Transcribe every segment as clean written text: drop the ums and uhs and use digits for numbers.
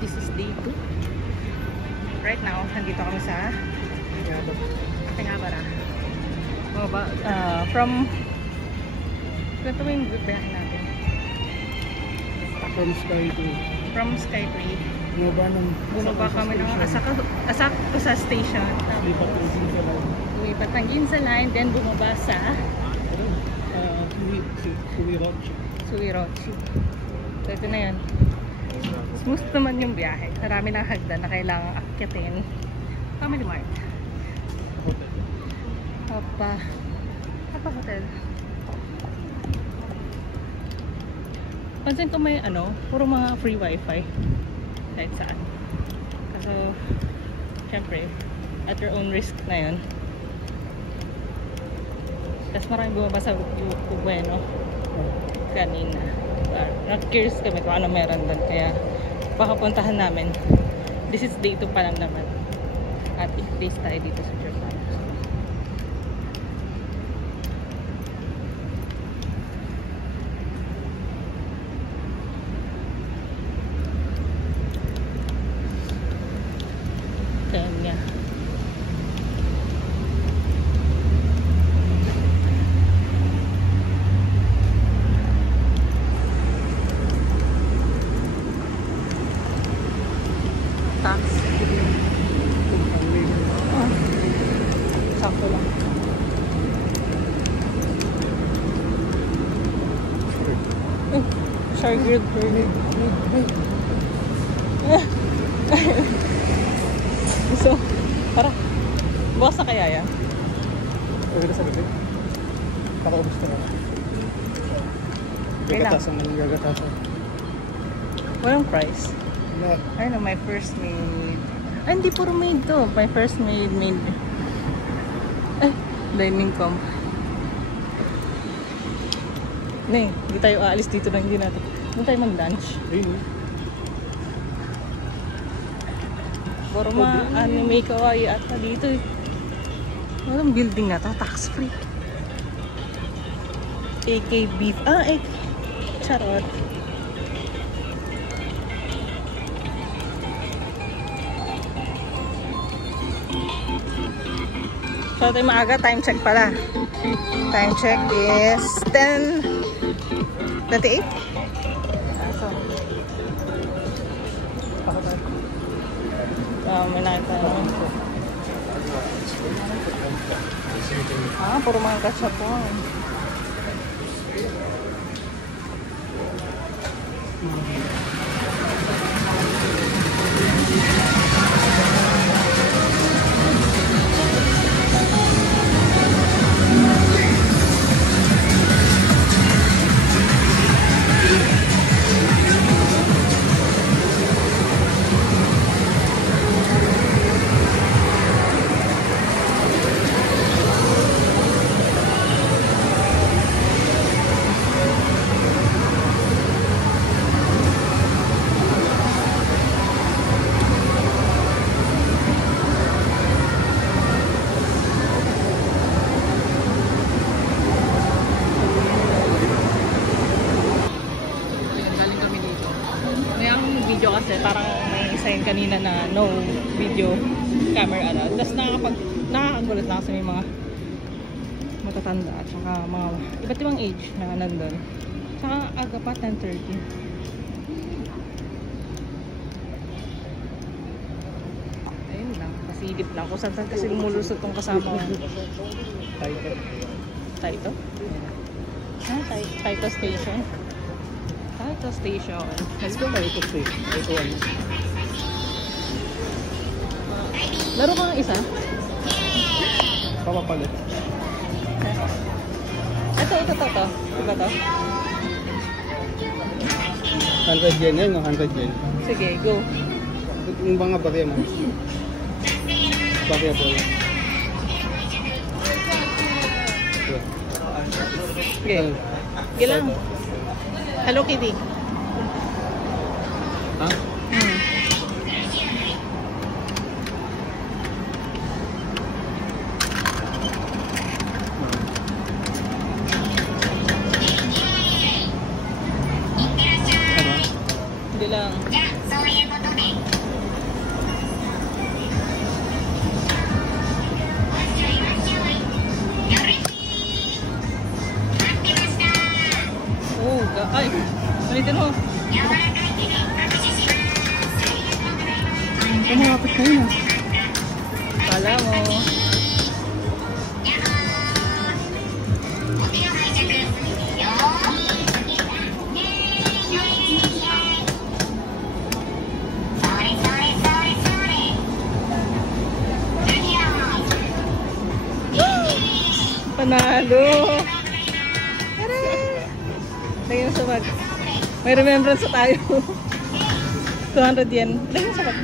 This is day 2. Right now, nandito kami sa Pingabara. Ito yung bibiyahe natin. From Sky to... From Sky 3. Bumaba kami ng Asakusa Station. Lumipat ng Ginza Line. Then bumaba sa Suirochi. So ito na yun. Smooth naman yung biyahe. Marami ng hagdan na kailangang akyatin. Family Mart. Apa hotel. Pansin ko may puro mga free wifi kahit saan. So syempre at your own risk na yun. Tapos maraming bumaba sa Bueno kanina. Nag-curious kami kung ano meron doon, kaya baka puntahan namin. This is day 2 pa lang naman. At days tayo dito sa Japan. Kanya. Sakto lang. Shark grilled bird. So, tara. Bukas na kaya yan? Pwede na sa gabi. Pakaubos na lang. Gagatasan na yung gagatasan. Walang price. I know, my first maid. Ay, hindi puro maid to. My first maid. Dining com. Hindi tayo aalis dito nang hindi natin. Hindi tayo mag-lunch. Ayun. Puro mga anime kawaii ata dito. Walang building na to. Tax free. AK beef. Charot. So, tayo maaga. Time check pala. Time check is 10:28. May nakita naman po. Puro mga kachapon. Video kasi parang may sign kanina na no video camera allowed. Tapos nakakagulat lang kasi may mga matatanda at saka mga iba't ibang age na nandun. Saka aga pa 10:30. Ayun lang, pasilip lang kung saan kasi lumulusot tong kasama. Taito? Taito Station. Taito Station. Let's go Taito Station. Taito 1. Laro ka ng isa? Papapalit. Ito. Diba to? 100 yen yun, no? 100 yen. Sige, go. Yung mga barya mo. Barya po yun. Sige. Sige lang. Hello Kitty. Ha? Hindi lang. lang. Oh, ay, ulitin mo. Kumapit na yun. Kala mo. Panalo! Lagyan mo sa bag. May remembrance na tayo. 200 yen. Lagyan mo sa bag.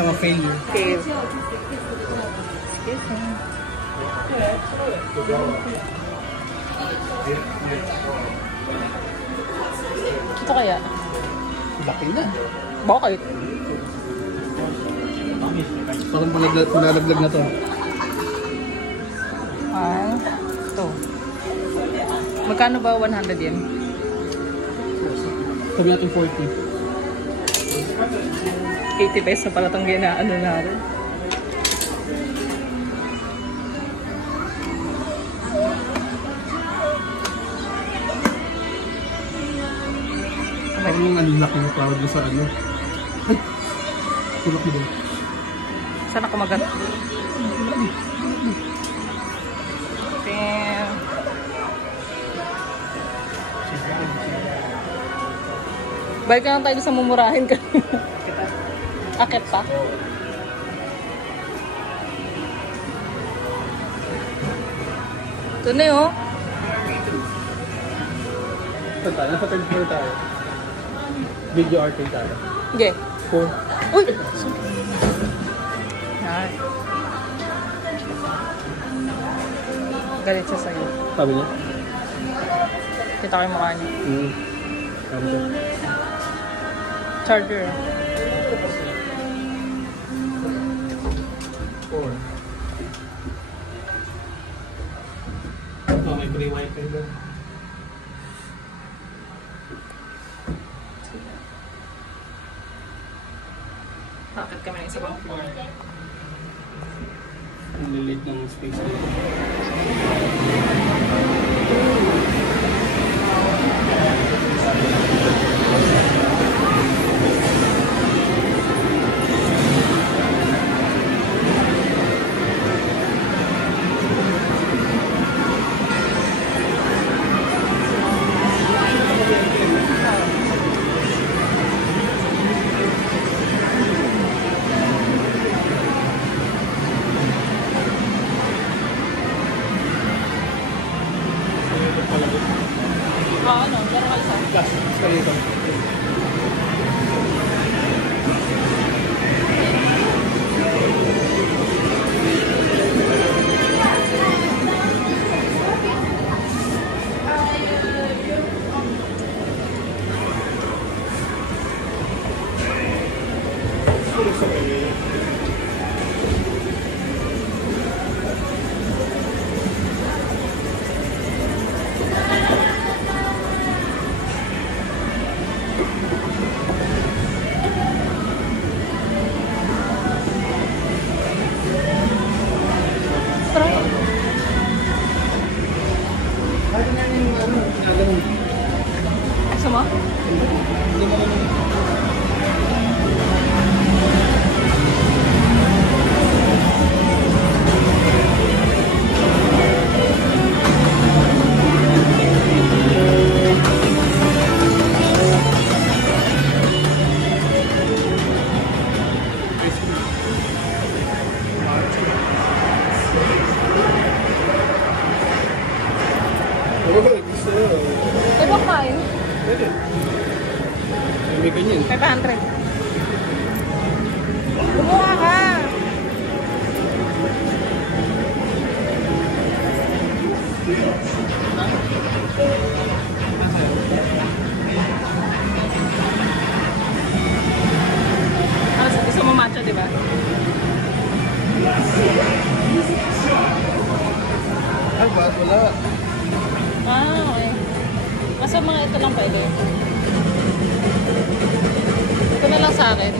I'm a failure. Fail. Excuse me. Ito kaya? Laki na. Bakit? Parang palalaglag na to. Ito. Magkano ba 100 yen? Sabi natin 40. 80 pesos na pala itong ginaano natin. Parang yung ano laki na para doon sa ano. Ay! Tulak mo doon. Saan ako magat? Damn. Balik na lang tayo sa mumurahin ka. Akit pa? Ito na yun. Saan tayo? Nasa third floor tayo. Video arcade tayo. Okay. 4. Uy! Yan. Galit siya sa'yo. Sabi niya? Kita ko yung mukha niya. Charger. 4. Oh, may free wifi doon. Bakit kami ng isa pang floor? Ang lilit ng space dito. Ano? Laro ka isa? Gas, escalator. Gusto mo? Pwede ako kain? Pwede. May ganyan. 500. Kumuha ka! Gusto mo matcha, di ba? Ay, bakit wala? Okay. Basta mga ito lang pwede. Ito na lang sa akin.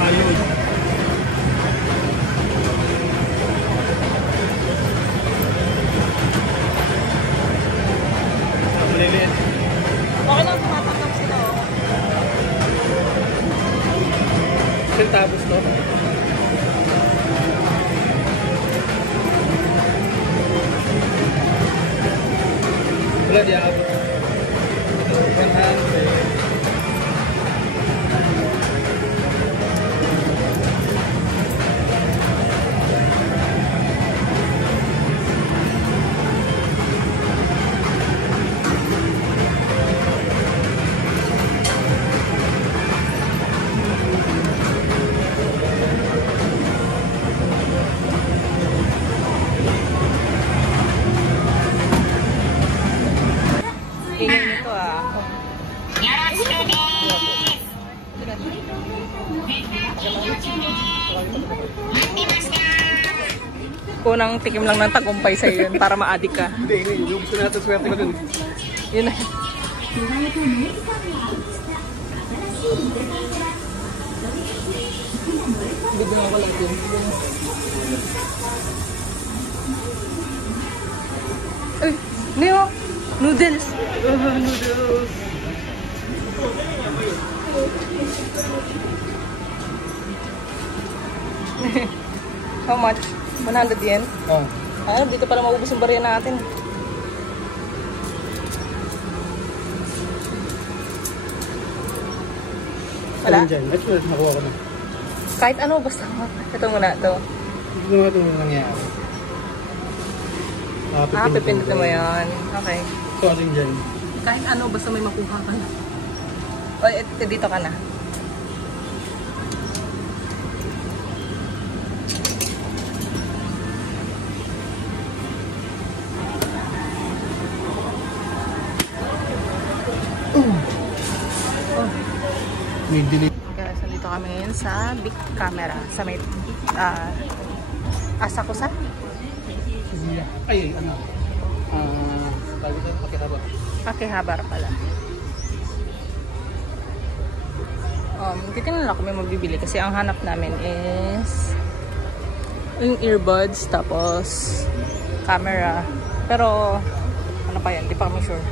Ayun. Maliliit. Okay lang, tumatanggap sila. Tapos to. Wala di abot. 100. Ingay nito ah. Kunang tikim lang ng tagumpay sa yun para ma-addict ka. Hindi, yung gusto natin swerte ko dun. Yun na. Bigyan ako lang yun. Ay, Neo! Noodles! Noodles! How much? 100 yen? Oh. Ah, dito pala maubos yung barya natin. Wala? Dyan. Ito, nakuha ko na. Kahit ano, basta ito muna, ito. Hindi naman ito nangyari. Pipindutin mo yan. Okay. Ito ating dyan. Kahit ano, basta may makuha ka na. O, ito, dito ka na. May delete. Guys, nandito kami ngayon sa Big Camera. Sa may, Asakusa? Ay, ano? Tawag ito, Akihabara. Akihabara pala. Dito na lang kami mabibili kasi ang hanap namin is yung earbuds, tapos camera. Pero, ano pa yan? Di pa kami sure.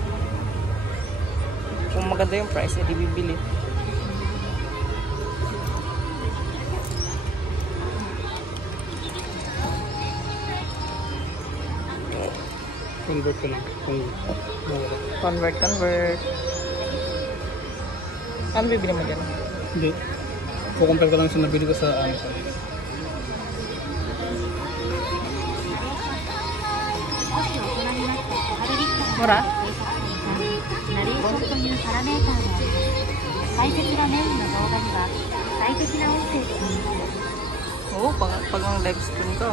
Kung maganda yung price, hindi bibili. Convert ko lang. Convert. Ano bibili mo dyan? Hindi. Kukumpare ko lang sa nabili ko sa Amazon. Mura? ナレーションというパラメーターで最適なメインの動画には最適な音声で見ます。 Oo, pag ang live stream ko.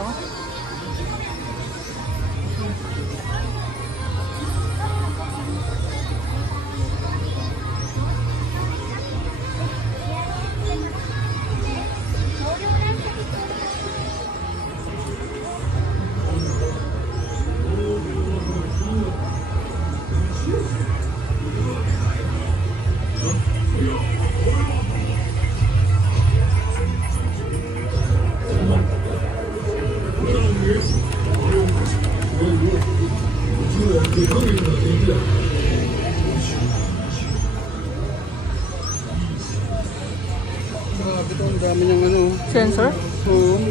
Grabe ito, ang dami niyang ano. Sensor? Oo.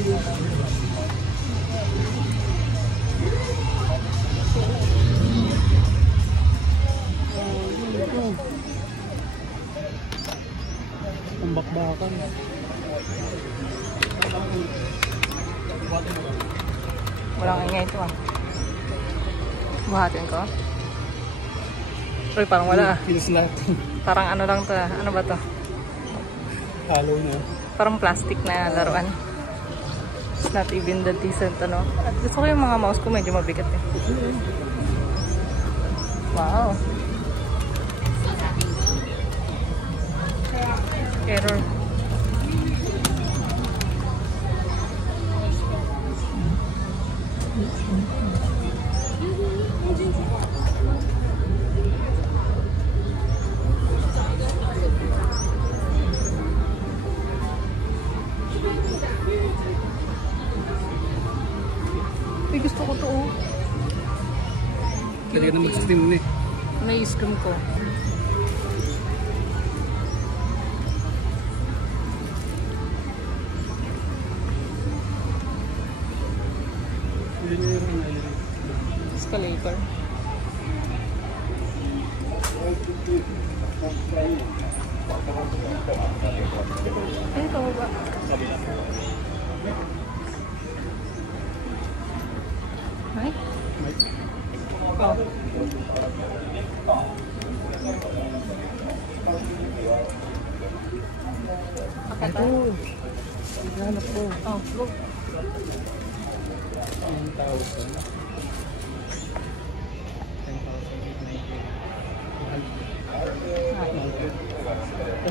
Ang bakbakan. Walang ingay ito ah. Buhatin ko. Uy, parang wala ah. Pinos lahat. Parang ano lang to ah. Ano ba to? Hollow na. Parang plastic na laruan. It's not even that decent, ano. At gusto ko yung mga mouse ko medyo mabigat eh. Wow. Error. Ay, gusto ko to oh. Pwede ka na mag-steam na eh. May scream ko. Escalator. Ay, ito ba? Ay? Oh. Akata? Hanap ko. Oh, look. 10,000.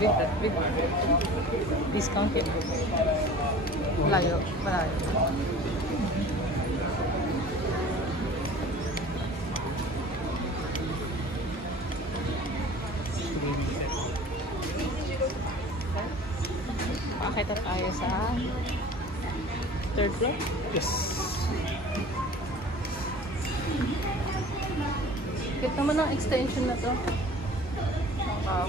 With discount yun. Malayo. Malayo. Pakita tayo sa third floor. Yes. Cute naman ang extension na to. Wow.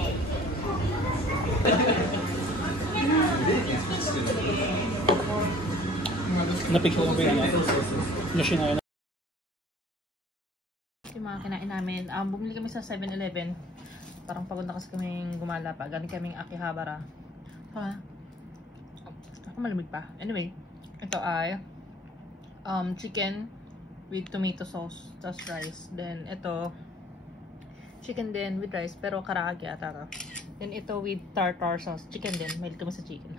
Napicture ko ba yun? Machine na yun. Yung mga kinain namin, bumili kami sa 7-Eleven. Parang pagod na kasi kaming gumala pa. Galing kaming Akihabara. Ako malamig pa. Anyway, ito ay chicken with tomato sauce, tas rice. Then ito, chicken din with rice, pero karaage ata. Then ito with tartar sauce. Chicken din. Mahilig kami sa chicken.